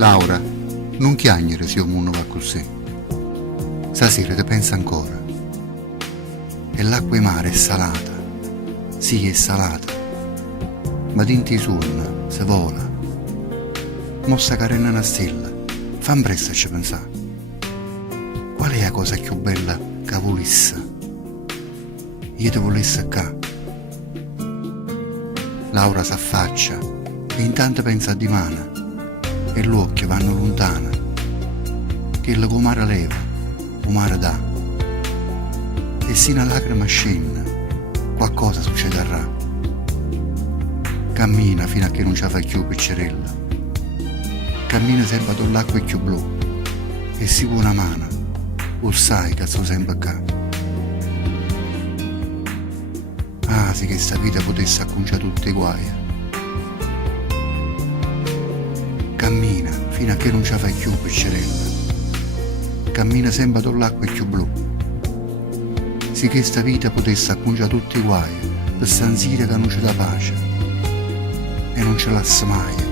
Laura, non chiagnere se il mondo va così. Stasera ti pensa ancora. E l'acqua di mare è salata. Sì, è salata. Ma dinti suona, se vola. Mossa carena una stella. Fan presto a ci pensare. Qual è la cosa più bella che volesse? Io ti volesse qua. Laura s'affaccia e intanto pensa a di mana e l'occhio vanno lontana. Che il mare leva, il mare dà. E sino a lacrima scende, qualcosa succederà. Cammina fino a che non ci fa più piccerella. Cammina sempre con l'acqua più blu e si può una mano, o sai che sto sempre qua. Ah, sì che sta vita potesse acconciare tutti i guai. Cammina fino a che non ci fai più piccerella. Cammina sempre con l'acqua più blu. Sì che sta vita potesse acconciare tutti i guai per stanzire che non ci dà pace. E non ce l'ha mai.